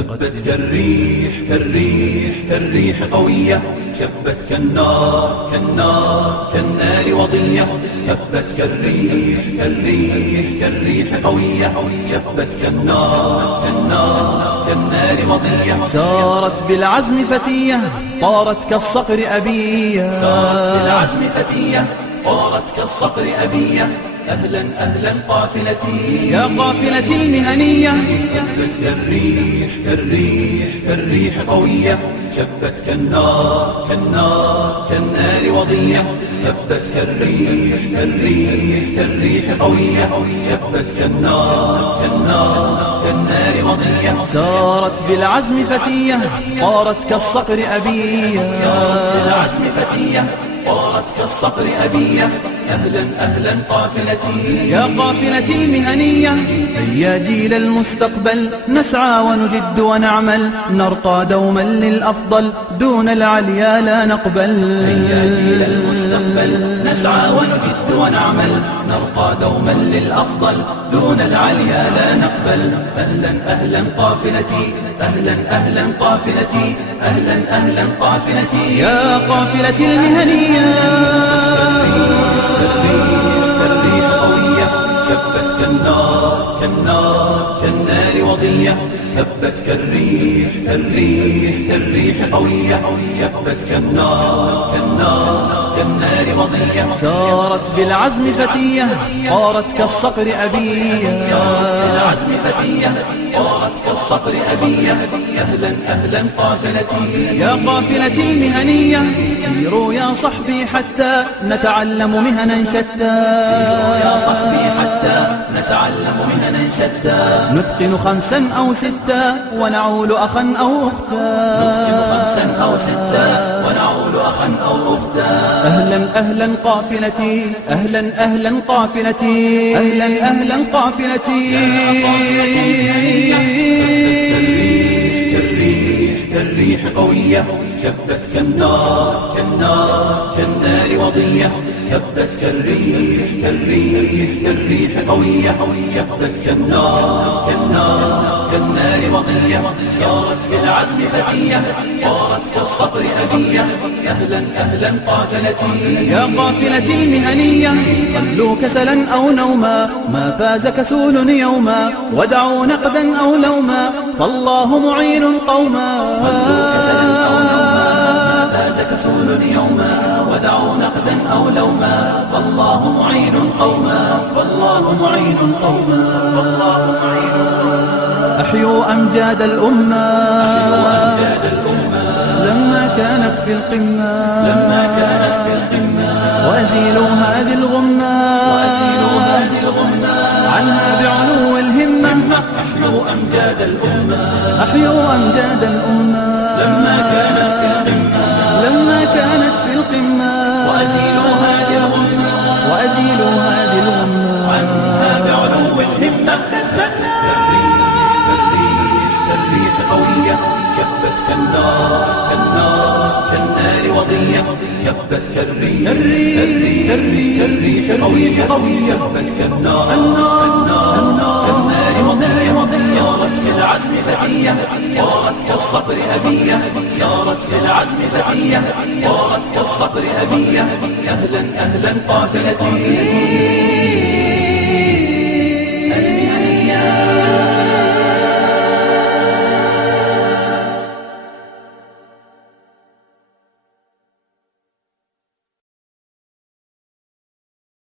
هبت كالريح كالريح كالريح قوية، شبت كالنار كالنار كالنار وضية. هبت كالريح كالريح كالريح قوية، شبت كالنار كالنار كالنار وضية. سارت بالعزم فتية طارت كالصقر أبية، سارت بالعزم فتية طارت كالصقر أبية. أهلا أهلا قافلتي يا قافلتي المهنية. هبت كالريح كالريح كالريح قوية، شبت كالنار كالنار كالنار وضية. هبت كالريح كالريح كالريح قوية، شبت كالنار كالنار كالنار وضية. سارت بالعزم فتية طارت كالصقر أبية، سارت بالعزم فتية طارت كالصقر أبية. أهلا أهلا قافلتي يا قافلتي المهنية. هيا جيل المستقبل نسعى ونجد ونعمل، نرقى دوما للأفضل دون العليا لا نقبل. هيا جيل المستقبل نسعى ونجد ونعمل، نرقى دوما للأفضل دون العليا لا نقبل. أهلا أهلا قافلتي أهلا أهلا قافلتي أهلا أهلا قافلتي يا قافلتي المهنية. كالريح قوية، شبت كالنار كالنار كالنار وضية. هبت كالريح كالريح كالريح قوية، شبت كالنار كالنار كالنار وضية. سارت بالعزم فتية طارت كالصقر أبية، سارت بالعزم فتية طارت كالصقر أبية. أهلا أهلا قافلتي يا قافلتي المهنية. سيروا يا صحبي حتى نتعلم مهنا شتى، سيروا يا صحبي حتى نتعلم مهنا شتى. نتقن 5 أو 6 ونعول أخا أو أختا، نتقن 5 أو 6 ونعول أخا أو أختا. أهلا أهلا قافلتي أهلا أهلا قافلتي أهلا أهلا قافلتي. كالريح قوية، شبت كالنار كالنار كالنار وضية. هبت كالريح كالريح كالريح قوية، شبت كالنار كالنار كالنار وضية. سارت في العزم فتية طارت كالصقر أبية. أهلا أهلا قافلتي يا قافلتي المهنية. خلوا كسلا أو نوما ما فاز كسول يوما، ودعوا نقدا أو لوما فالله معين قوما. خلوا كسلا أو نوما ما فاز كسول يوما، ودعوا نقدا أو لوما فالله معين قوما. فالله معين قوما. فالله معين. أحيوا أمجاد الأمة لما كانت في القمة، لما كانت في القمة. وأزيلوا هذه الغمة وأزيلوا هذه الغمة عنها بعلو الهمة. أحيوا أمجاد الأمة أحيوا أمجاد الأمة لما كانت في القمة، لما كانت في القمة. وأزيلوا هذه الغمة وأزيلوا هذه الغمة عنها بعلو الهمة. كالريح قوية، شبت كالنار كالنار كالنار وضية. هبت كالريح كالريح قوية، شبت كالنار كالنار كالنار وضية. سارت في العزم فتية طارت كالصقر أبية. سارت في العزم فتية طارت كالصقر أبية. أهلا أهلا قافلتي